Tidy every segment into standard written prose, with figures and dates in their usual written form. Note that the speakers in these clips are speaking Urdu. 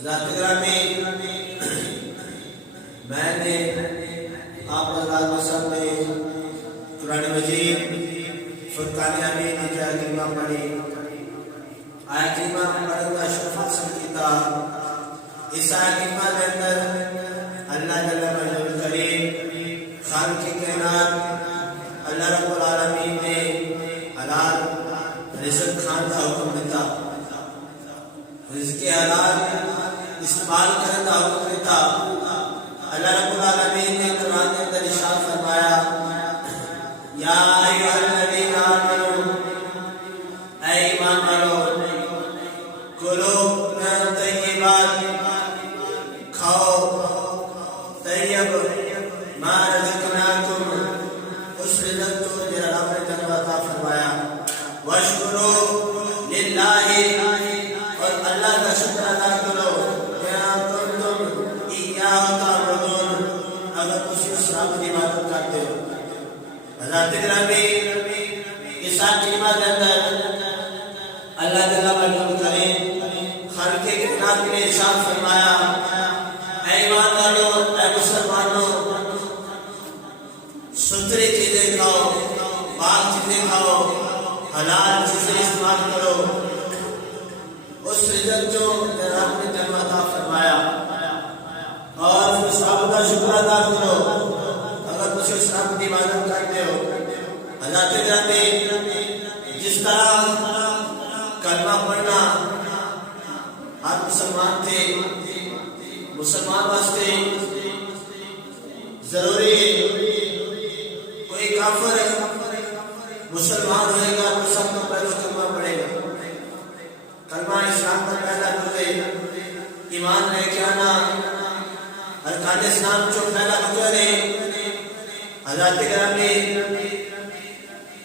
حضرات گرامی، میں نے آپ حضرات کے سامنے قرآن مجید فرقان حمید کی جو کلمہ پڑھی، آیت کلمہ پڑھنے کا شرف حاصل کیا۔ اس آیت کلمہ کے اندر اللہ جل مجدہ الکریم خالق کائنات اللہ رب العالمین نے حلال رزق کھان کا حکم دیتا، رزق حلال استعمال کرنے کا حکم دیتا۔ اللہ رب العالمین نے قرآن کے اندر ارشاد فرمایا، یا ایھا الذین آمنوا، اے ایمان والو، کلو من طیبات، کھاؤ طیب ما رزقناکم، اس رزق کو جو رب نے تمہیں عطا فرمایا، واشکروا للہ، اور اللہ کا شکر ادا کرو، اگر کسی اس رب کی عبادت کرتے ہو۔ حضرات گرامی، اس آیت کریمہ کے اندر اللہ جل مجدہ الکریم خالق کائنات نے ارشاد فرمایا، اے ایمان والو، اے مسلمانوں، ستھری چیزیں کھاؤ، پاک چیزیں کھاؤ، حلال چیزیں استعمال کرو، اس رزق جو رب نے تمہیں عطا فرمایا، اور اس رب کا شکر ادا کرو اگر کسی اس رب کی عبادت کرتے ہو۔ حضرات گرامی، جس طرح کلمہ پڑھنا ہر مسلمان تھے، مسلمان واسطے ضروری ہے، کوئی کافر مسلمان ہوئے گا تو سب کو پہلے کلمہ پڑھے گا، کلمہ اسلام کا پہلا رکن ہے، ایمان لے کے آنا ارکان اسلام جو پہلا رکن ہے۔ حضرات گرامی،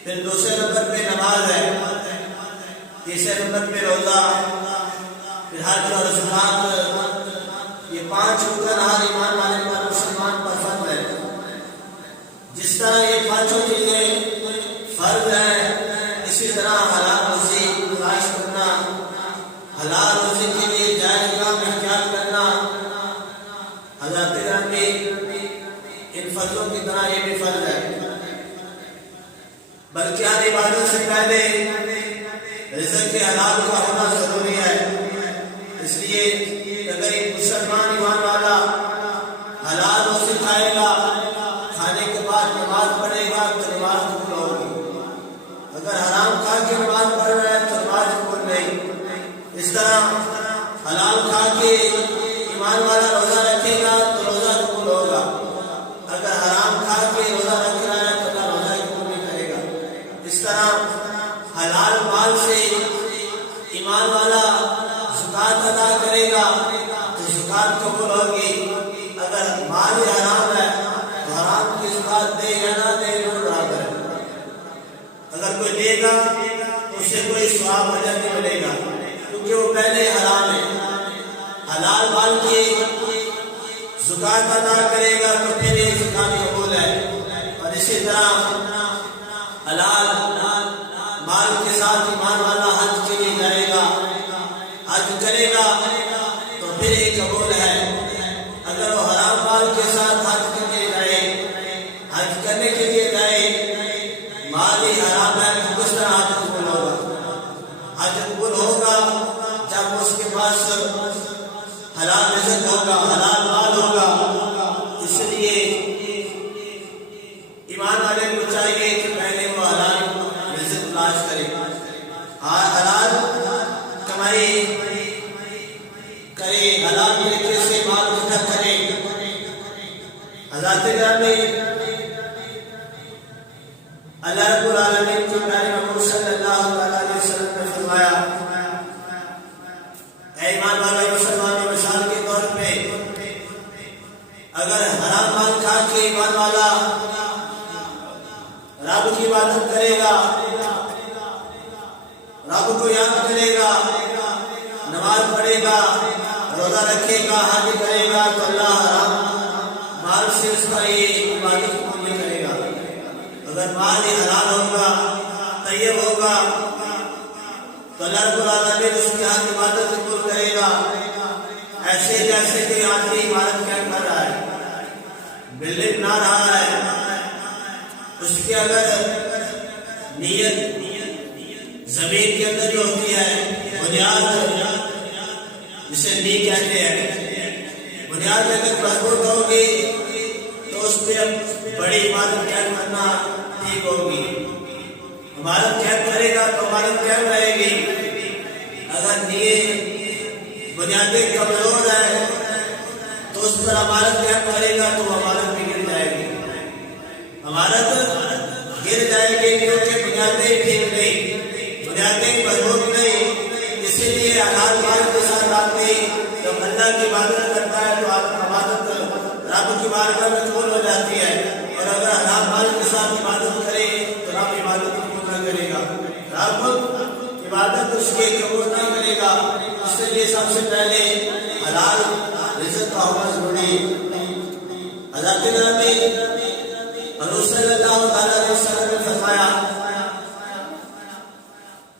پھر دوسرے نمبر پہ نماز ہے، تیسرے نمبر پہ روزہ، پھر حج اور زکات، یہ 5 رکن ہر ایمان والے پر مسلمان پر فرض ہے۔ جس طرح یہ 5 چیزیں فرض ہیں، اسی طرح حلال روزی تلاش کرنا، حلال روزی کے لیے جائز کام اختیار کرنا، حضرات گرامی ان فرضوں کی طرح یہ بھی فرض ہے، بلکہ ہر عبادت سے پہلے رزق کے حلال کا ہونا ضروری ہے۔ اس لیے اگر ایک مسلمان ایمان والا حلال روزی کھائے گا، کھانے کے بعد نماز پڑھے گا تو نماز قبول ہوگی، اگر حرام کھا کے نماز پڑھ رہا ہے تو نماز قبول نہیں۔ اس طرح حلال کھا کے ایمان والا روزہ رکھے گا تو روزہ قبول ہوگا، اگر حرام کھا کے روزہ رکھ رہا ہے تو اللہ روزہ قبول نہیں کرے گا۔ اس طرح حلال مال سے ایمان والا زکات ادا کرے گا تو زکات قبول ہوگی، اگر مال حرام ہے تو حرام کی زکات دے یا نہ دے برابر ہے، اگر کوئی دے گا تو اسے کوئی ثواب اجر نہیں ملے گا، کیونکہ وہ پہلے حرام ہے۔ حلال مال کی زکات ادا کرے گا تو پھر یہ زکات قبول ہے، اور اسی طرح حلال مال کے ساتھ ایمان والا حج کے لیے جائے گا، حج کرے گا تو پھر یہ قبول ہے۔ اگر وہ حرام مال کے ساتھ حج کرنے جائے، حج کرنے کے لیے جائے، مال ہی حرام ہے تو کس طرح حج قبول ہوگا؟ حج قبول ہوگا جب اس کے پاس حلال رزق ہوگا، حلال مال ہوگا۔ اس لیے ایمان والے کو چاہیے کہ پہلے وہ حلال رزق تلاش کرے، حلال کمائی کرے، حلال طریقے سے مال اکٹھا کرے۔ حضرات گرامی، اللہ رب العالمین کے پیارے محبوب صلی اللہ علیہ وسلم نے فرمایا، اے ایمان والے مسلمانوں، مثال کے طور پہ اگر حرام مال کھا کے ایمان والا رب کی عبادت کرے گا، رب کو یاد کرے گا، نماز پڑھے گا، روزہ رکھے گا، حج کرے گا، تو اللہ حرام مال سے اس کا یہ عبادت قبول نہیں کرے گا۔ اگر مال حلال ہوگا، طیب ہوگا، تو اللہ رب العالمین اس کی ہر عبادت قبول کرے گا۔ ایسے جیسے کہ آدمی عمارت قائم کر رہا ہے، بلڈنگ بنا رہا ہے، اس کی اگر نیت زمین کے اندر جو ہوتی ہے بنیاد، جسے نی کہتے ہیں، بنیاد اگر مضبوط ہوگی تو اس پہ بڑی عمارت قائم کرنا ٹھیک ہوگی. عمارت قائم کرے گا تو عمارت قائم رہے گی. اگر نیے بنیادیں کمزور ہے تو اس پر عمارت قائم کرے گا تو عمارت بھی گر جائے گی. عمارت گر جائے گی کیونکہ بنیادیں ٹھیک نہیں، بنیادیں مضبوط نہیں. اسی لیے حلال مال کے ساتھ آدمی جب اللہ کی عبادت کرتا ہے تو عبادت رب کی بارگاہ میں قبول ہو جاتی ہے، اور اگر حرام مال کے ساتھ عبادت کرے تو رب عبادت قبول نہ کرے گا، رب عبادت اس کے قبول نہ کرے گا. اس لیے سب سے پہلے حلال رزق کا ہونا ضروری ہے. حضرت نبی حضور صلی اللہ علیہ وسلم نے فرمایا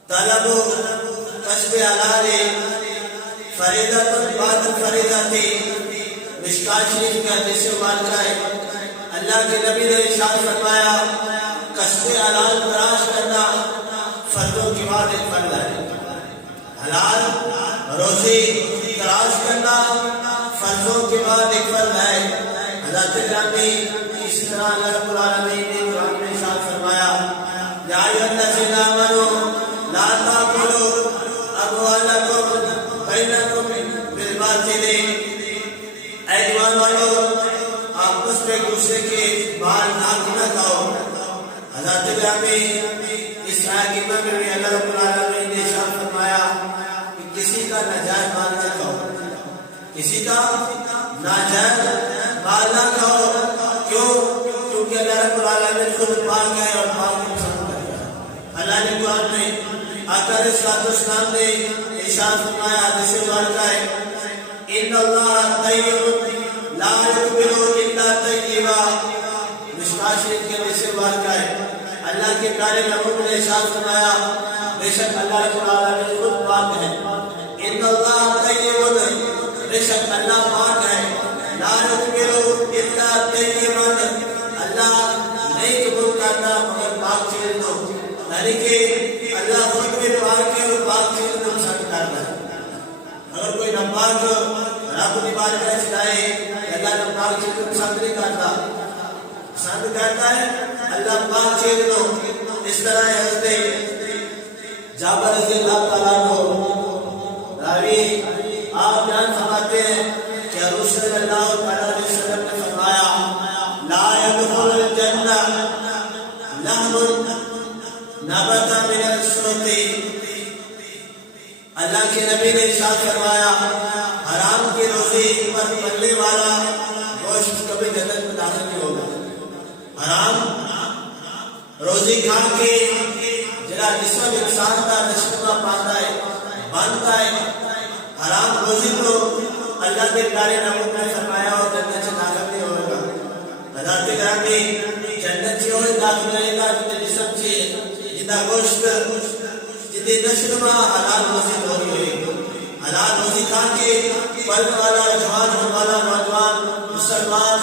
طلب کسب حلال فریضۃ بعد فریضۃ. مشکات شریف کے حدیث سے مبارکہ ہے، اللہ کے نبی نے ارشاد فرمایا کسب حلال تلاش کرنا فرضوں کے بعد ایک فرض ہے. حلال روزی تلاش کرنا فرضوں کے بعد ایک فرض ہے. حضرت نبی اس طرح اللہ رب العالمین نے قرآن میں ارشاد فرمایا یا ایھا الذین آمنوا لا تأکلوا اموالکم بینکم بالباطل. اے ایمان والو، آپس میں ایک دوسرے کے مال نہ کھاؤ. حضرت نبی اس آیت میں بھی اللہ رب العالمین نے ارشاد فرمایا کہ کسی کا ناجائز مال نہ کھاؤ، کسی کا ناجائز مال نہ کھاؤ. کیوں؟ کیونکہ اللہ رب العالمین خود پاک ہے اور پاک کو پسند کرتا ہے. اللہ نے قرآن میں آقا علیہ الصلوۃ والسلام نے ارشاد فرمایا، حدیث مبارکہ ہے ان اللہ طیب لا یقبل الا طیبا. مشکات شریف کے حدیث مبارکہ ہے، اللہ کے پیارے محبوب نے ارشاد فرمایا بے شک اللہ رب العالمین خود پاک ہے. ان اللہ طیب، بے شک اللہ پاک ہے. لا یقبل الا طیبا، اللہ نہیں قبول کرتا مگر پاک چیز دو. یعنی کہ اللہ خود بھی پاک ہے اور پاک چیز کو پسند کرتا ہے. اگر کوئی ناپاک رب کی بارگاہ سے جائے، اللہ ناپاک چیز کو پسند نہیں کرتا، پسند کرتا ہے اللہ پاک چیز دو. اس طرح حضرت جابر رضی اللہ تعالیٰ عنہ راوی آپ بیان فرماتے ہیں کہ حضور صلی اللہ علیہ وسلم نے فرمایا لا يدخل الجنہ لحم نبت من السوت. اللہ کے نبی نے ارشاد فرمایا حرام کی روزی پر پلنے والا گوشت کبھی جنت میں داخل نہیں ہوگا. حرام روزی کھا کے جرا جسم انسان کا نشما پاتا ہے، باندھتا ہے. حرام روزی تو اللہ کے پیارے نبی نے فرمایا اور جنت سے داخل نہیں ہوگا. حضرت گرامی جنت سے اور داخل رہے گا جتنے جسم سے جتنا گوشت جتنی نشما حلال روزی ہوئی ہوئی. حلال روزی کھا کے پل والا جوان ہونے والا نوجوان مسلمان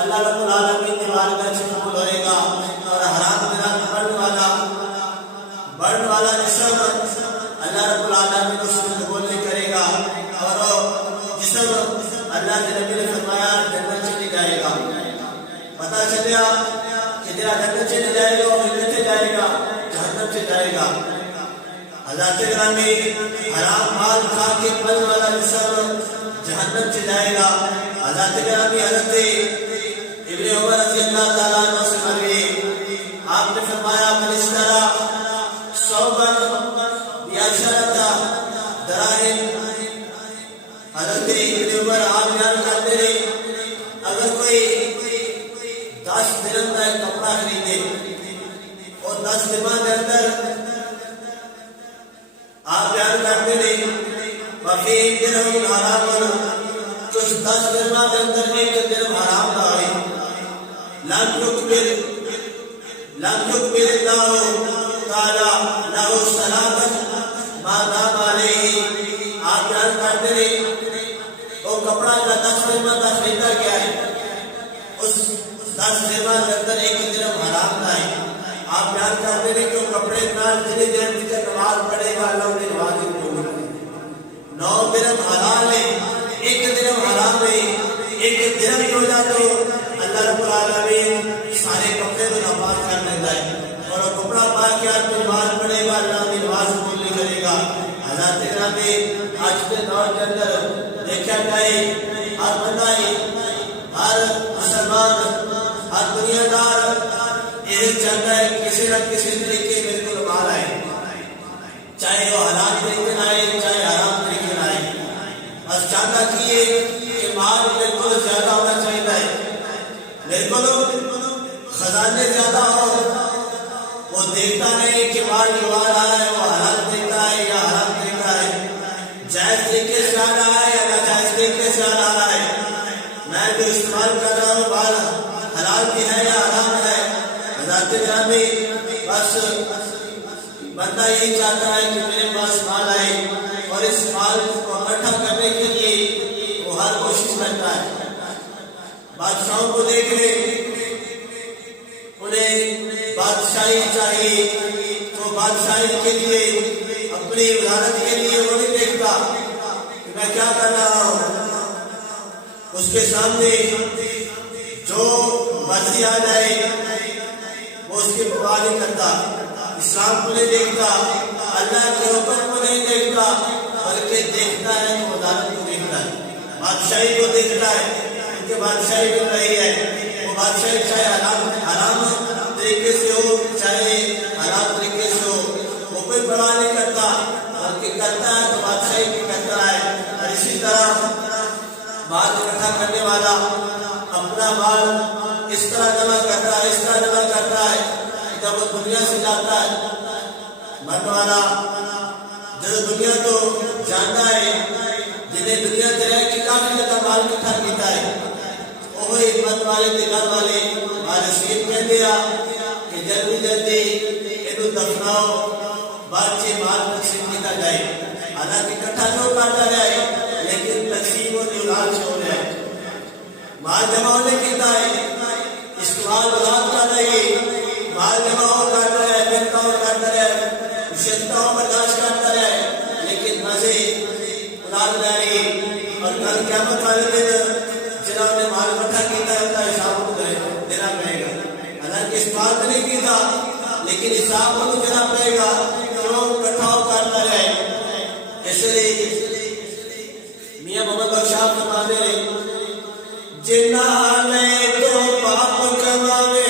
اللہ رب العالمین کی بارگاہ سے قبول ہوئے گا. اور حرام کے ساتھ بڑھنے والا جسم اللہ رب العالمین اس کو قبول نہیں کرے گا، اور جسم اللہ کے نبی نے فرمایا جنت سے نہیں جائے گا. پتہ چلیا کہ تیرا جنت سے نہیں جائے گا، وہ جنت سے جائے گا، جہنم سے جائے گا. حضرت گرامی حرام مال کھا کے پل والا جسم جہنم سے جائے گا. حضرت گرامی حضرت ابن عمر رضی اللہ تعالیٰ عنہ سے مروی آپ نے فرمایا من اشترى ثوبا بعشرة دراهم. حضرت ابن عمر آپ بیان کرتے ہیں اگر کوئی 10 درہم کا ایک کپڑا خریدے اور 10 درہم کے اندر آپ بیان کرتے ہیں وفی درہم حرام، کچھ 10 درہم کے اندر ایک درہم حرام کا ہے. لم يقبل اللہ تعالی لہ صلاۃ ما دام علیہ. آپ بیان کرتے ہیں وہ کپڑا جو 10 درہم کا خریدا گیا ہے اس 10 درہم کے اندر 1 درہم حرام کا ہے. آپ بیان کرتے ہیں کہ کپڑے نال جتنی دیر تک نماز پڑھے گا اللہ انہیں نماز قبول کرے گا. 9 درہم حلال ہے، 1 درہم حرام ہے. 1 درہم کی وجہ تو اللہ رب العالمین سارے کپڑے کو ناپاک کر دیتا ہے اور وہ کپڑا پا کے آدمی نماز پڑھے گا اللہ انہیں نماز قبول نہیں کرے گا. حضرات گرامی آج کے دور کے اندر دیکھا جائے ہر بندہ ہر مسلمان ہر دنیا دار یہ چاہتا ہے کسی نہ کسی طریقے بالکل مال آئے، چاہے وہ حلال طریقے نہ آئے چاہے حرام طریقے نہ آئے. بس چاہتا کہ مال بالکل زیادہ ہونا چاہیے، بالکل خزانے زیادہ ہو. وہ دیکھتا نہیں کہ مال جو آ رہا ہے وہ حلال طریقہ ہے یا حرام طریقہ ہے، جائز طریقے سے آ رہا ہے یا ناجائز طریقے سے آ رہا ہے. میں جو استعمال کر رہا ہوں مال حلال بھی ہے یا حرام ہے. حضرات گرامی بس بندہ یہی چاہتا ہے کہ میرے پاس مال آئے اور اس مال کو اکٹھا کرنے کے لیے وہ ہر کوشش کرتا ہے. بادشاہوں کو دیکھ لے، انہیں بادشاہی چاہیے تو بادشاہی کے لیے اپنی وزارت کے لیے وہ نہیں دیکھتا کہ میں کیا کر رہا ہوں. اس کے سامنے جو مرضی آ جائے وہ اس کی پرواہ نہیں کرتا. اسلام کو نہیں دیکھتا، اللہ کے حکم کو نہیں دیکھتا، بلکہ دیکھتا ہے تو وزارت کو دیکھتا ہے، بادشاہی کو دیکھتا ہے. ان کے بادشاہی مل رہی ہے، وہ بادشاہی چاہے حرام طریقے سے ہو چاہے حلال طریقے سے ہو، وہ کوئی پرواہ نہیں کرتا بلکہ کرتا ہے تو بادشاہی بھی کرتا ہے. اور اسی طرح مال اکٹھا کرنے والا اپنا مال اس طرح جمع کرتا ہے، اس طرح جمع کرتا ہے جب وہ دنیا سے جاتا ہے. مرنے والا جب دنیا تو جانتا ہے، جنہیں دنیا سے رہ کے کافی زیادہ مال اکٹھا کیتا ہے، وہ حکمت والے دگار والے وارثین کہہ دیا کہ جلدی جلدی انہوں دفناؤ بچے مال تقسیم کیا جائے. حالانکہ اکٹھا جو کرتا جائے لیکن تقسیم و اولاد سے ہو جائے. مال جمع ہونے کیتا ہے، استعمال اولاد کا نہیں، مال جمع ہو کرتا ہے، بنتا ہو کرتا ہے، شدتا ہو برداشت کرتا ہے، لیکن مزے اولاد جاری. اور کل قیامت والے دن جنہوں نے مال اکٹھا کیتا ہے ان کا حساب دینا پڑے گا. حالانکہ اس بات نہیں کیتا لیکن حساب کو دینا پڑے گا جو اکٹھا کرتا ہے. اس لیے میاں محمد بخش صاحب فرماتے ہیں جنہاں نے تو پاپ کماوے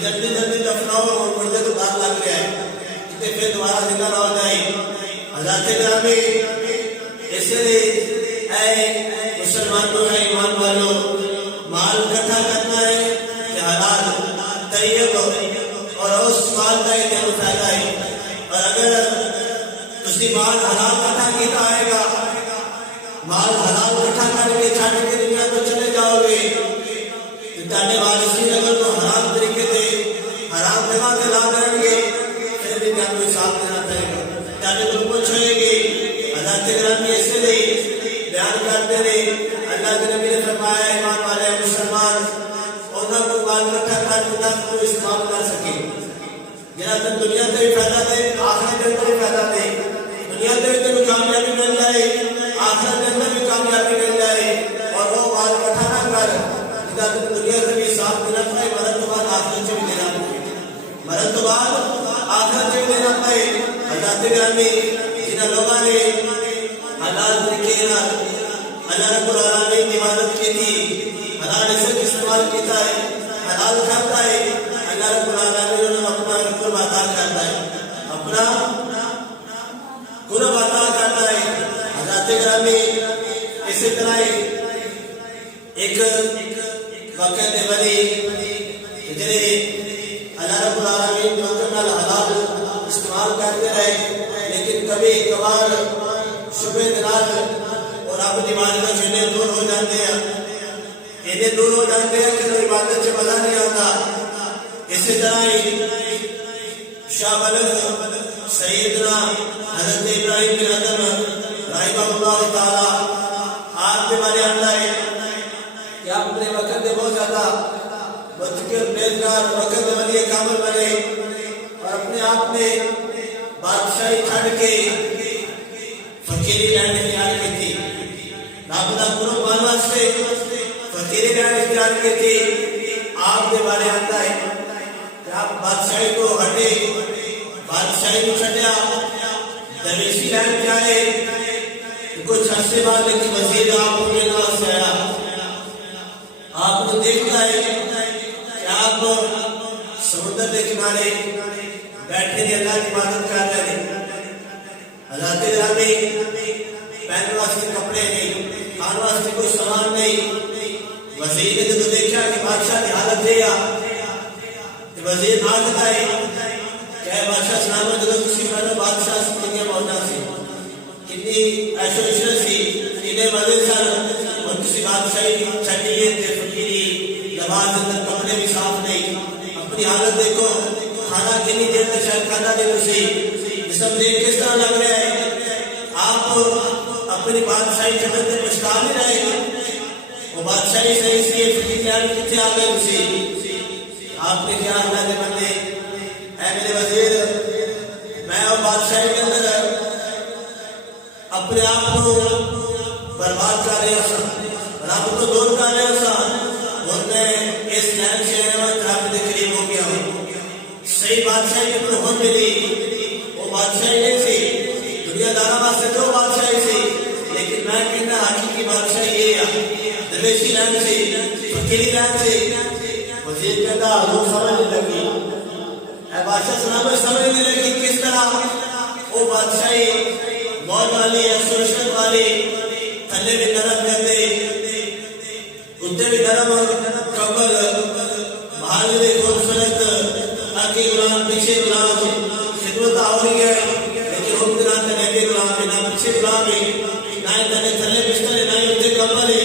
جلدی جلدی دفناؤ اور مردے تو دار لگ گیا ہے کہ پھر دوبارہ زندہ نہ ہو جائے. حضرات گرامی اس لیے اے مسلمانوں اے ایمان والوں مال اکٹھا کرنا ہے کہ حلال طیب اور اس مال کا ایک فائدہ ہے. اور اگر اسی مال حلال اکٹھا کیتا آئے گا، مال حلال اکٹھا کر کے چھاڑ کے دنیا کو چلے جاؤ گے تو تانے وارثین اگر تو حرام طریقے سے حرام جگہ سے لا کریں گے پھر بھی کیا کوئی حساب دینا پڑے گا، تانے تم کچھ ہوئے گی. حضرات گرامی اس لیے بیان کرتے رہے اللہ کے نبی نے فرمایا ایمان والے مسلمان انہوں کو مال اکٹھا کر کے کو استعمال کر سکے جنہاں تم دنیا سے بھی فائدہ دے آخرت کے اندر بھی فائدہ دے. دنیا سے بھی کامیابی مل جائے، آخرت کے اندر بھی کامیابی مل جائے. اور وہ مال اکٹھا نہ کر جنہاں تم دنیا سے بھی حساب دینا پڑے، مرد تو بعد آخرت سے بھی دینا پڑے، مرد تو بعد آخرت سے بھی دینا پڑے. حضرات گرامی جنہاں لوگوں نے حلال طریقے اللہ رب العالمین کی عبادت کی تھی، حلال رزق استعمال کیتا ہے، حلال کھاتا ہے، اللہ رب العالمین نے اپنا رب عطا کرتا ہے، اپنا قرب عطا کرتا ہے۔ حضرات گرامی اسی طرح ایک واقعہ دے ولی جڑے اللہ رب العالمین نال حلال استعمال کرتے رہے، لیکن کبھی کبھار شبہ دلال اور رب دی معرفت سے دور ہو جاتے ہیں، اتنے دور ہو جاتے ہیں کہ عبادت سے مزہ نہیں آتا۔ اسی طرح ہی شاہ بلد سیدنا حضرت ابراہیم بن ادم رحمہ اللہ تعالی آپ کے بارے آتا ہے کہ آپ اپنے وقت میں بہت زیادہ متقل بیدار وقت میں ولی کامل بنے اور اپنے آپ میں بادشاہی چھڑ کے فقیری رہنے اختیار کی تھی، رابطہ قرب پانے واسطے فقیری رہنے اختیار کی تھی۔ آپ کے بارے آتا ہے کہ آپ بادشاہی کو ہٹے، بادشاہی کو چھٹیا، درویشی رہنے جائے۔ کچھ عرصے بعد ایک وزیر آپ کو ملنا سے آیا، آپ کو دیکھتا ہے کہ آپ سمندر کے کنارے بیٹھے اللہ کی عبادت کر رہے ہیں، حضرات گرامی پہننے واسطے کپڑے نہیں، کھانے واسطے کوئی سامان نہیں۔ وزیر نے جب دیکھا کہ بادشاہ کی حالت ہے، وزیر آگتا ہے کہ اے بادشاہ سلامت، جب کسی پہلے بادشاہ سے دنیا موجہ سی کتنی عیش و عشرت سی، کتنے مزے سر، اور کسی بادشاہی چھٹیے تھے، فقیری لباس اندر کپڑے بھی صاف نہیں۔ اپنی حالت دیکھو، کھانا کتنی دیر تک شاید کھانا نہیں اسی جسم دیکھ کس طرح لگ رہا ہے۔ آپ اپنی بادشاہی جنت میں پچھتا نہیں رہے گا، وہ بادشاہی صحیح سی ہے، فقیر کہانی کتنے آ گئے اسی۔ آپ نے کیا اللہ کے بندے، اے میرے وزیر، میں اور بادشاہی کے اندر اپنے آپ کو برباد کر رہے ہوں، رب کو دور کر رہے ہوں، اور میں اس لائن سے رب کے قریب ہو گیا ہوں۔ صحیح بادشاہی کی مجھے خود ملی، وہ بادشاہی نہیں سی، دنیا دارہ واسطے تو بادشاہی سی، لیکن میں کہنا حقیقی بادشاہی یہ ہے، درویشی لائن سے، فقیری لائن سے۔ وزیر کہتا حضور سمجھ نہیں لگی، اے بادشاہ سلامت سمجھ نہیں لگی کس طرح وہ بادشاہی موت والی ہے، سرشت والی، تھلے بھی نرم کہتے، اتنے بھی نرم کمبل، بھالی بھی خوبصورت، آگے غلام پیچھے غلام، خدمت ہو رہی ہے، لیکن ہم دنات میں نبی غلام ہے، نہ پیچھے غلام ہے، نہ تنے تھلے بستر ہے، نہ اتنے کمبل ہے،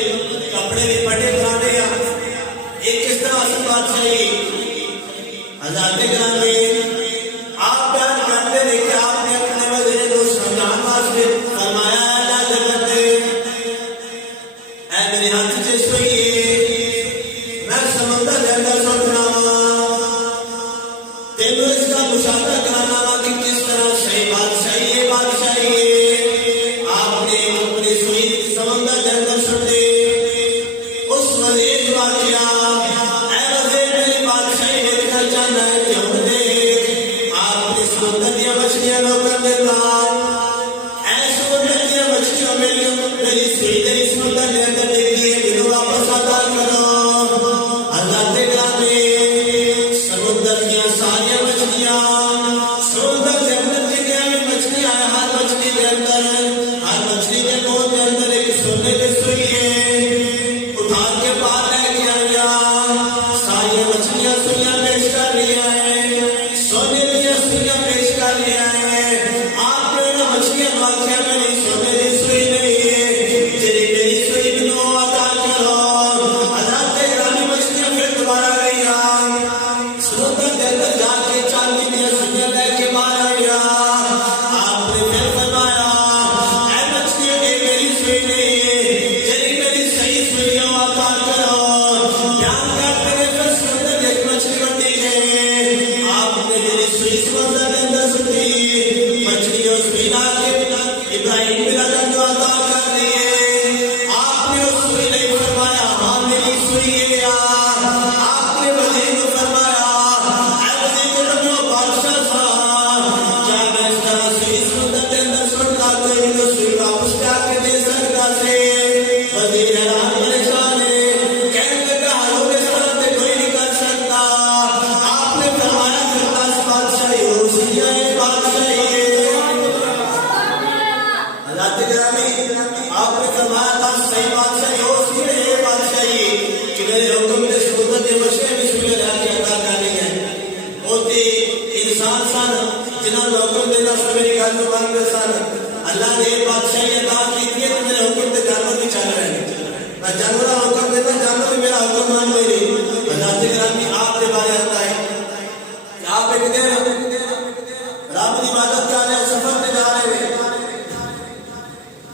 کپڑے بھی پٹے پرانے ہیں۔ ایک کس طرح سے بادشاہی حضرات گرامی آپ بیان کرتے رہے کہ آپ نے اپنے وزیر کو سمجھان واسطے فرمایا ہے اللہ کے بندے، اے میرے ہاتھ سے سوئیے، میں سمندر کے اندر سوچ رہا ہوں، تینوں اس کا مشاہدہ کرانا ہوا کہ کس طرح صحیح بادشاہی ہے، بادشاہی ہے۔ آپ نے اپنی سوئی سمندر کے اندر سن دے، اس وزیر کو کیا انسان سن جنہوں نے حکم دیتا سن میری گل تو مانتے سن اللہ نے یہ بادشاہی عطا کی تھی تو میرے حکم سے جانور بھی چل رہے ہیں میں جانور کا حکم دیتا جانور بھی میرا حکم مان لے رہی حضرت گرامی آپ کے بارے آتا ہے کہ آپ ایک دن رب کی عبادت کر رہے سفر میں جا رہے ہیں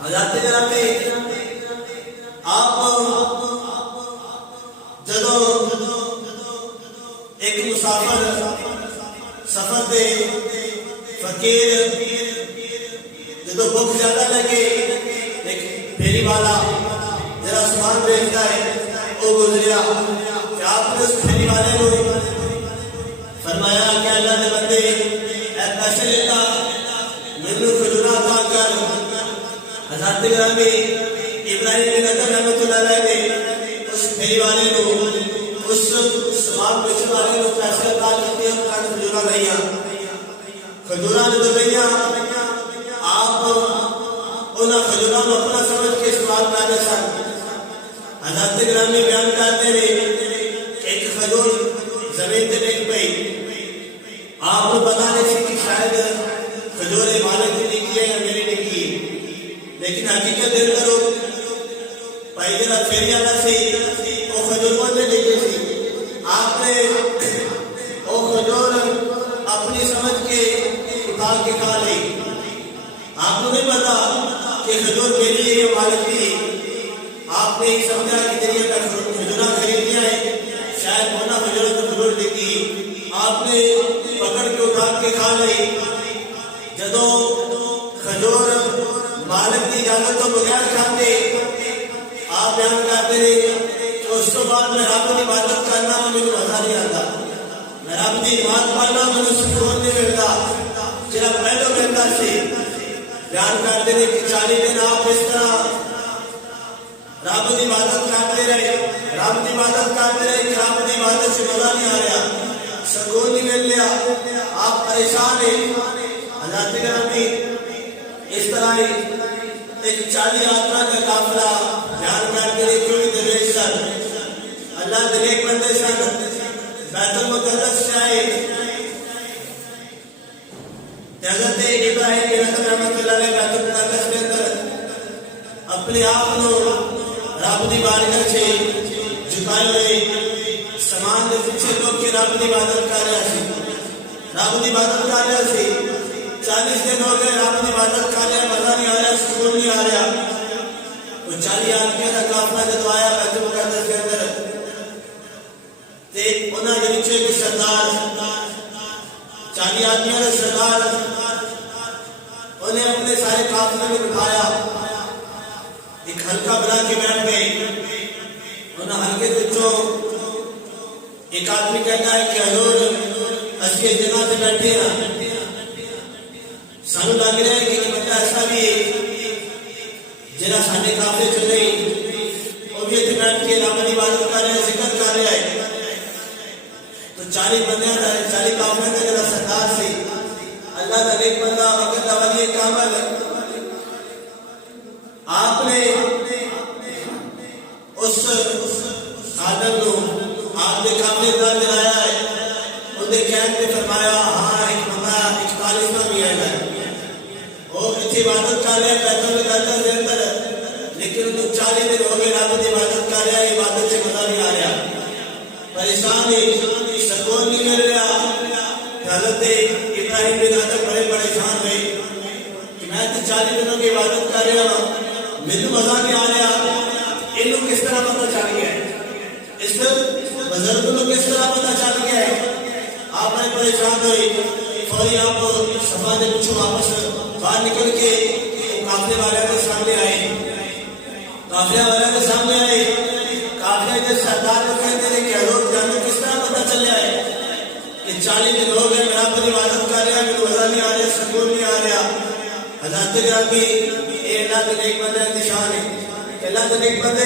حضرت گرامی آپ جدو ایک مسافر سفر دے فقیر جدو بھوک زیادہ لگے ایک پھیری والا جرا سامان بیچتا ہے وہ گزریا کہ آپ نے اس پھیری والے کو فرمایا کہ اللہ نے بندے اے پیسے لیتا میرے کھجورا عطا کر حضرت گرامی ابراہیم بن ادم رحمۃ اللہ علیہ نے اس پھیری والے کو اس سامان بیچنے والے کو پیسے عطا کرتے ہیں اور کھجورا لیا کھجورا نے تو لیا آپ انہاں کھجورا کو اپنا سمجھ کے استعمال کرتے سن حضرت گرامی بیان کرتے ہیں ایک کھجور زمین تے ڈگ پئی آپ کو پتا نہیں سی کہ شاید کھجور مالک کی ڈگی ہے یا میری ڈگی ہے لیکن حقیقت دیر کرو پائی جرا پھیری والا سی وہ کھجور کو ڈگی سی آپ نے وہ کھجور اپنی سمجھ کے اٹھا کے کھا لی آپ کو نہیں پتا کہ کھجور میری ہے یا مالک کی آپ نے یہ سمجھا کہ ذریعے کا کھجورا خرید لیا ہے شاید ہونا کھجور تو کھجور دیکھی آپ نے پکڑ کے اٹھا کے کھا لی جدو کھجور مالک کی اجازت تو بغیر کھاتے آپ بیان کرتے رہے کہ اس کے بعد میں رب کی عبادت کرنا مجھے مزہ نہیں آتا میں رب کی بات پڑھنا مجھے سکون نہیں ملتا جرا پہلو ملتا سی بیان کرتے رہے کہ 40 دن آپ اس طرح رب کی عبادت کرتے رہے رب کی عبادت کرتے رہے کہ رب کی عبادت سے مزہ نہیں آ رہا سکون نہیں مل رہا آپ پریشان ہیں حضرت گرامی اس طرح ایک 40 یاترا کا قافلہ بیان کرتے رہے کیونکہ درویش سن اللہ کے نیک بندے سن بیت المقدس سے آئے حضرت ابراہیم بن ادم رحمۃ اللہ علیہ بیت المقدس کے اندر اپنے آپ کو رب کی بارگاہ سے جھکائے ہوئے سامان کے پیچھے لوگ کے رب کی عبادت کر رہا سی رب کی عبادت کر رہا سی 40 دن ہو گئے رب کی عبادت کر رہا مزہ نہیں آ رہا سکون نہیں آ رہا وہ 40 آدمیوں کا قافلہ جب آیا بیت المقدس کے اندر تے انہاں دے وچ ایک سردار 40 آدمیوں کا سردار انہیں اپنے سارے قافلے میں بٹھایا ایک ہلکا بنا کے بیٹھ گئے انہاں ہلکے بچوں ایک آدمی کہتا ہے کہ حضور اسی جگہ سے بیٹھے ہیں سانو لگ رہا ہے کہ یہ بندہ ایسا بھی ہے جنہاں سارے قافلے چل رہے وہ بھی اتنے بیٹھ کے رب کی عبادت کر رہے ہیں ذکر کر رہے ہیں تو 40 بندے 40 قافلے کا جڑا سردار سی اللہ کا نیک بندہ وقت ولی کامل آپ نے اس خادم کو آپ کے قافلے کا دلایا ہے انہیں قید پہ فرمایا ہاں ایک بندہ 41واں بھی آئے گا وہ اتنی عبادت کر رہے ہیں بیت المقدس کے اندر لیکن انہوں 40 دن ہو گئے رب کی عبادت کر رہا ہے عبادت سے مزہ نہیں آ رہا پریشان ہے سکون نہیں مل رہا حضرت ابراہیم بن ادم بڑے پریشان ہوئے کہ میں تو 40 دنوں کی عبادت کر رہا ہوں مجھے مزہ نہیں آ رہا انہوں کس طرح پتہ چل گیا ہے اس بزرگوں کو کس طرح پتہ چل گیا ہے آپ نے پریشان ہوئے فوری آپ صفا دے پچھو واپس باہر نکل کے قافلے والے کے سامنے آئے قافلے والے کے سامنے آئے قافلے کے سردار کو کہتے ہیں کہ حضور جانو کس طرح پتہ چلیا ہے کہ 40 دن ہو گئے میں رب کی عبادت کر رہا میرے مزہ نہیں آ رہا سکون نہیں آ رہا حضرت گرامی اے اللہ کے نیک بندے کی شان ہے کہ اللہ کے نیک بندے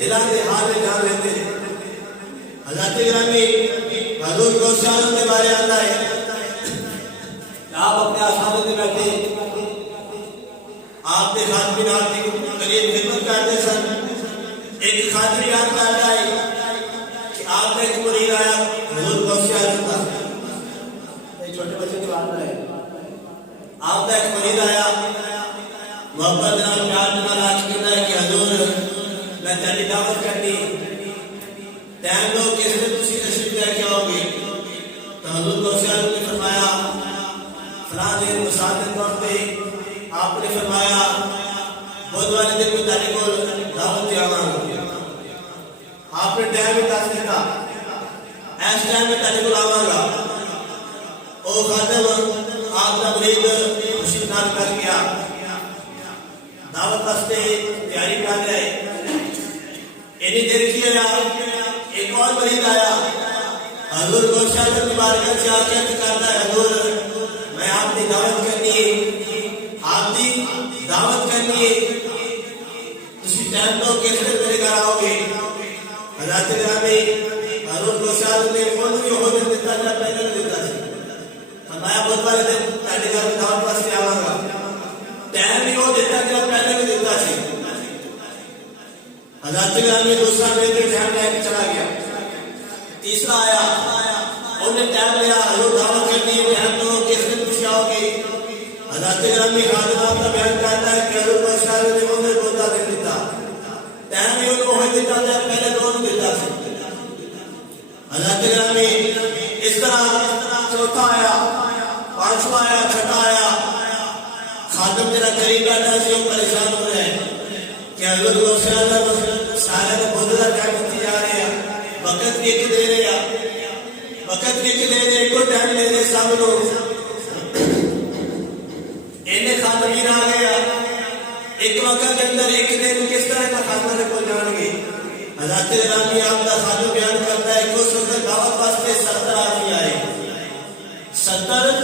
دلوں کے حال میں جان لیتے ہیں حضرت گرامی حضور کو شان کے بارے آتا ہے آپ اپنے آسانوں سے بیٹھے آپ کے خاتمی نام کی قریب خدمت کرتے سن ایک خاتمی یاد کرتا ہے کہ آپ کا ایک مرید آیا حضور کو شان ہوتا چھوٹے ایک مرید آیا محبت نال پیار نال آج کہنا ہے کہ حضور میں تیری دعوت کرنی ٹائم لو کس نے تسی تشریف لے کے آؤ گے تو حضور غوث اعظم نے فرمایا فلاں دن مثال کے طور پہ آپ نے فرمایا بدھ والے دن میں تیرے کو دعوت دیا گا آپ نے ٹائم بھی دس دیتا اس ٹائم میں تیرے کو آواں گا او خادم آپ کا مرید خوشی نال کر گیا دعوت واسطے تیاری کر رہے اینی دیر کی آیا ایک اور مرید آیا حضور غوث اعظم کی بارگاہ سے آ کے عرض کرتا ہے حضور میں آپ کی دعوت کرنی ہے آپ کی دعوت کرنی ہے تسی ٹائم لو کس دن میرے گھر آؤ گے حضرت گرامی حضور غوث اعظم نے خود بھی ہو دن دیتا جا پہلے نہیں دیتا سی فرمایا بدھ والے دن تیرے گھر میں دعوت واسطے آواں گا ٹائم بھی ہو دیتا جا پہلے نہیں دیتا سی حضرت گرامی دوسرا مرید ٹائم لے کے چلا گیا تیسرا آیا انہیں ٹائم لیا حضور دعوت کرنی ہے ٹائم لو کس دن خوشی آؤ گی حضرت گرامی خادم آپ کا بیان کرتا ہے کہ حضور غوث اعظم نے انہیں بولتا دن دیتا ٹائم بھی ان کو ہو دیتا جا پہلے دونوں دیتا سی حضرت گرامی اس طرح چوتھا آیا پانچواں آیا چھٹا آیا خادم جرا قریب بیٹھا سی وہ پریشان ہو رہے ہیں کہ حضور غوث اعظم سارے نے بدلا ٹائم ہوتی جا رہے ہیں وقت بھی ایک دے رہے ہیں وقت بھی ایک دے رہے ایک کو ٹائم لے رہے سب لوگ انہیں خادمین آ گیا ایک وقت کے اندر ایک دن کس طرح کا خادمہ کو جان گے حضرت گرامی آپ کا خادم بیان کرتا ہے کہ اس وقت دعوت واسطے 70 آدمی آئے 70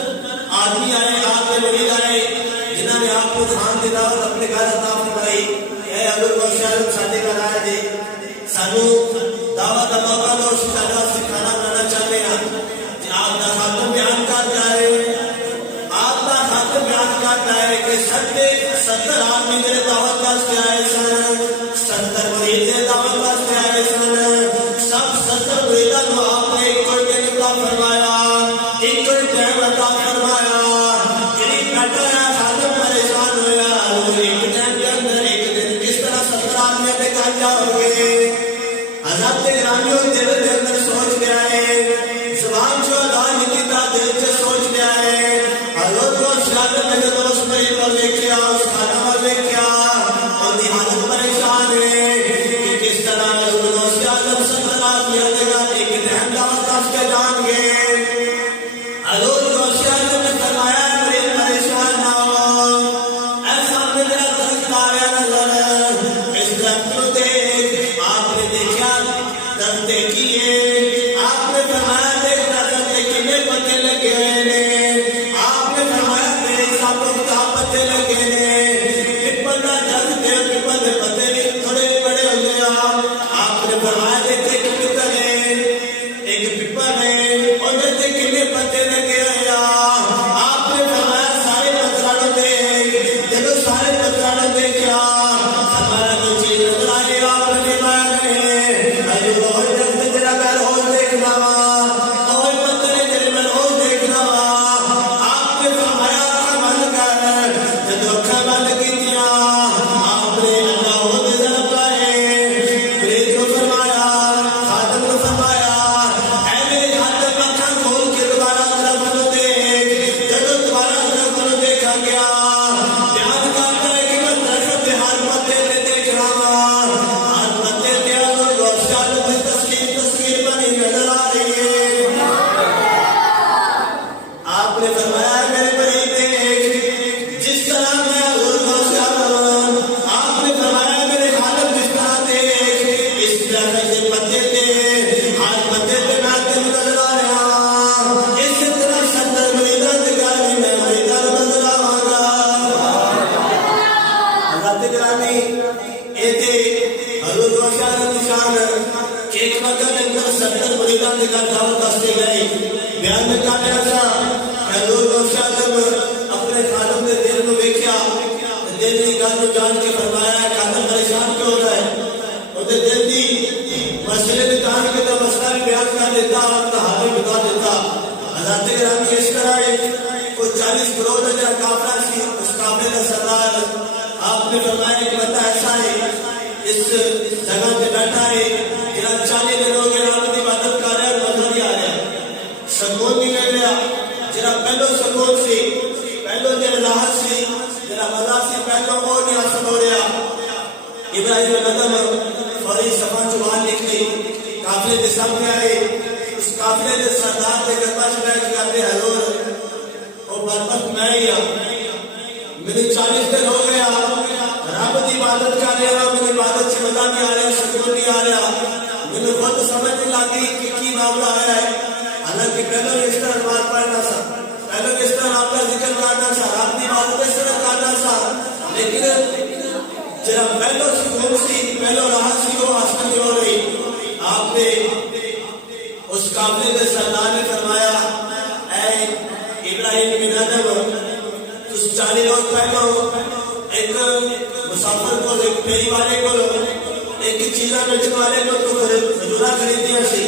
آدمی آئے آپ کے مرید آئے جنہوں نے آپ کو خان کی دعوت اپنے گھر عطا فرمائی اے حضور غوث اعظم ساڈے گھر آئے جی سانو دعوت کا موقع دو ساڈا کھانا بنانا چاہتے ہیں کہ آپ کا خادم بیان کرتا ہے آپ کا خادم بیان کرتا ہے کہ 70 آدمی میرے دعوت واسطے آئے سن 70 مرید دعوت واسطے آئے سن سب 70 مریداں کو آپ نے ایک کوئی دن عطا فرمایا ایک کوئی ٹائم عطا فرمایا غریب بیٹھا ہے خادم پریشان ہویا اور ایک ٹائم کے اندر ایک دن کس طرح 70 آدمی کے گھر جاؤ گے حضرت گرامیوں دل کے اندر سوچ لیا ہے زبان جو ادا نہیں کیتا دل سے سوچ لیا ہے حضور غوث اعظم میرے دوست مرید پر لے کے آ اس خانہ پر لے کے آ اور دی حالت پریشان ہے کہ کس طرح حضور غوث اعظم 70 آدمی کے گھر ایک ٹائم دعوت واسطے جان گے حضور غوث اعظم نے فرمایا مرید پریشان نہ ہو اے سامنے میرا درخت آ رہا نظر اس درخت کو دیکھ آپ نے دیکھا درخت دیکھیے آپ نے فرمایا دیکھ درخت کتنے پتے لگے ہیں آپ نے فرمایا میرے حساب کا پتے لگے ہیں پیپل کا درخت ہے پیپل کے پتے بھی تھوڑے بڑے ہو گئے آپ نے فرمایا دیکھے کہ پیپل ہے ایک پیپل ہے اور دیکھے کتنے پتے لگے ہیں آپ نے فرمایا سارے پتراڑوں دے جب سارے پتراڑوں دے کیا ہمارا کوئی چیز نظر آئے آپ نے فرمایا نہیں حضور اور درخت جرا میں روز دیکھنا اور پترے جرے میں روز دیکھنا آپ نے فرمایا اکھا بند کر جب اکھا بند کی دیا آپ نے اللہ ہو دے ذرا پائے مرید کو فرمایا خادم کو فرمایا اے میرے خادم اکھا کھول کے دوبارہ درخت کو دیکھ جب دوبارہ درخت کو دیکھا گیا بیان کرتا ہے کہ میں درخت کے ہر پتے پہ دیکھ رہا ہر پتے پہ حضور غوث اعظم کی تصویر بنی نظر آ رہی ہے آپ نے فرمایا میرے مرید دیکھ جس طرح میں حضور غوث اعظم آپ نے فرمایا میرے خادم جس طرح دیکھ اس طرح سے پتے پہ ہر پتے پہ میں تجھے نظر آ رہا اس طرح 70 مریداں کے گھر بھی میں مریداں نظر آواں گا حضرت گرامی اے تھے حضور غوث اعظم کی شان کہ ایک وقت کے اندر 70 مریداں کے گھر دعوت واسطے گئے بیان میں کہا گیا تھا کہ حضور غوث اعظم اپنے خادم نے دل کو دیکھا دل کی گل کو جان کے فرمایا خادم پریشان کیوں ہو رہا ہے اور دل کی مسئلے نے جان کے تو مسئلہ بھی بیان کر دیتا اور کہانی بتا دیتا حضرت گرامی اس طرح کوئی 40 کروڑ کا کافلا سی، اس کافلے کا سردار آپ نے فرمایا کہ بندہ ایسا ہے اس جگہ پہ بیٹھا ہے جہاں 40 دن ہو گئے رب کی عبادت کر رہا ہے، مزہ نہیں آ رہا، سکون نہیں مل رہا، جہاں پہلو سکون سی، پہلو جہاں راحت سی، جہاں مزہ سی، پہلو وہ نہیں حاصل ہو رہا۔ ابراہیم ندم فوری صفحہ زبان نکلی، قافلے کے سامنے آئے، اس قافلے کے سردار کے گھر پاس بیٹھ کے کہتے حضور وہ بدبخت میں ہی ہوں، میرے 40 دن ہو گیا رب کی عبادت کر رہا، میری عبادت سے مزہ نہیں آ رہا، سکون نہیں آ رہا، مجھے خود سمجھ نہیں لگی کہ کی معاملہ ہے۔ حالانکہ پہلے اس طرح نماز پڑھنا سا، پہلے اس طرح آپ کا ذکر کرنا سا، رب کی عبادت اس طرح کرنا سا، لیکن جب پہلو سکون سی، پہلو راحت سی، وہ حاصل نہیں ہو رہی۔ آپ نے اس قافلے کے سردار نے فرمایا اے ابراہیم بن ادم، 40 روز پہلو ایک مسافر کو، ایک پھیری والے کو، ایک چیزاں بیچنے والے کو تو کھجورا خریدیا سی،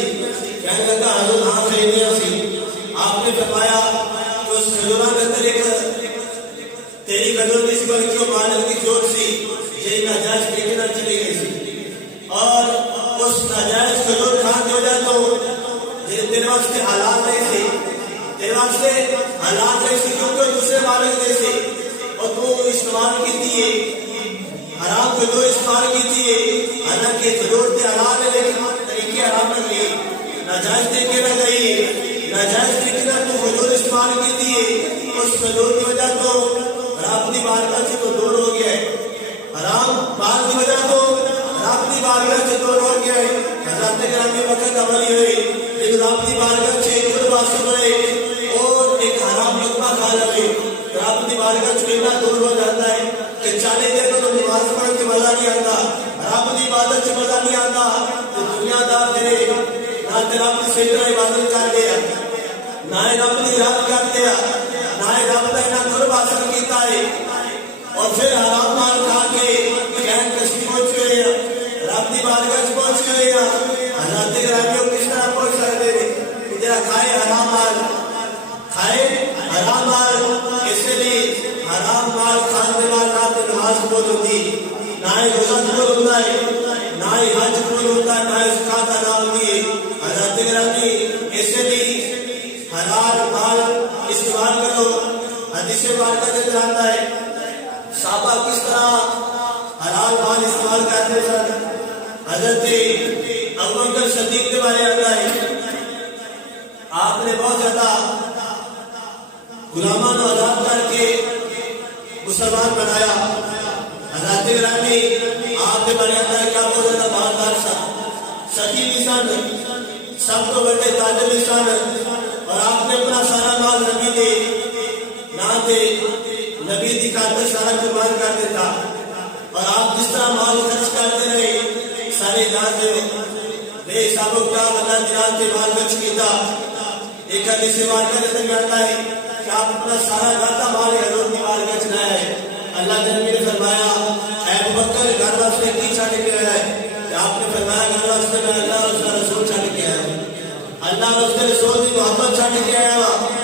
کہنے لگا حضور ہاں خریدیا سی۔ آپ نے فرمایا کہ اس کھجورا کے اندر ایک تیری کھجور کی سی، بلکہ وہ مالک کی چوٹ سی، یہ ناجائز ٹھیکیدار چلی گئی سی، اور اس ناجائز کھجور کھان کی وجہ تو تیرے واسطے حالات نہیں تھے، تیرے واسطے حالات نہیں تھی، کیونکہ دوسرے مالک نہیں تھے، اور تو استعمال کی دیئے حرام کو جو استعمال کی دیئے، حالانکہ ضرورت حلال ہے لیکن طریقے حرام نہ لیے، ناجائز طریقے نہ گئی، ناجائز طریقے نہ تو حضور استعمال کی دیئے، اس حضور کی وجہ تو رب کی بارگاہ سے تو دور ہو گیا ہے، حرام بات کی وجہ تو رب کی بارگاہ سے دور ہو گیا ہے۔ حضرت گرامی وقت عملی ہوئی لیکن رب کی بارگاہ سے قرب حاصل ہوئے اور ایک حرام لقمہ کھا لگے، رب کی بارگاہ سے اتنا دور ہو جاتا ہے کہ 40 دن تو نماز پڑھ کے مزہ نہیں آتا، رب کی عبادت سے مزہ نہیں آتا، تو دنیا دار تیرے نہ تیرا اپنی صحیح طرح عبادت کر دیا، نہ رب کی یاد کر دیا، نہ رب کا اتنا قرب حاصل کیتا ہے، اور پھر حرام مال کھا کے کہن کشتی پہنچ گئے رب کی بارگاہ سے پہنچ گئے۔ حضرت گرامیوں کس طرح پہنچ سکتے ہیں کہ جرا کھائے حرام مال، کھائے حرام مال، اس لیے حرام مال کھانے والا نہ نماز قبول ہوتی، نہ ہی روزہ قبول ہوتا ہے، نہ ہی حج قبول ہوتا ہے، نہ ہی زکات ادا ہوتی ہے۔ حضرت گرامی اس لیے حلال مال استعمال کرو۔ حدیث مبارکہ سے جانتا ہے صحابہ کس طرح حلال مال استعمال کرتے سن۔ حضرت ابوبکر صدیق کے بارے آتا ہے آپ نے بہت زیادہ غلامان آزاد کر کے مسلمان بنایا۔ حضرت گرامی آپ کے بارے آتا ہے کہ آپ بہت زیادہ مالدار سخی بھی سن، سب کو بڑے تاجر بھی سن، اور آپ نے اپنا سارا مال نبی دے نہ دے نبی دی خاطر سارا قربان کر دیتا، اور آپ جس طرح مال خرچ کرتے رہے سارے جہاز بے حساب و کتاب اللہ جہاز کے مال خرچ کیتا۔ ایک حدیث مبارکہ کے اندر آتا ہے کہ آپ اپنا سارا گھر مال حضور کی بارگاہ میں لایا ہے۔ اللہ جنبی نے فرمایا اے ابوبکر گھر واسطے کی چھڑ کے آیا ہے؟ کہ آپ نے فرمایا گھر واسطے میں اللہ اور اس کا رسول چھڑ کے آیا ہوں، اللہ اور اس کے رسول کی محبت چھڑ کے آیا ہوں،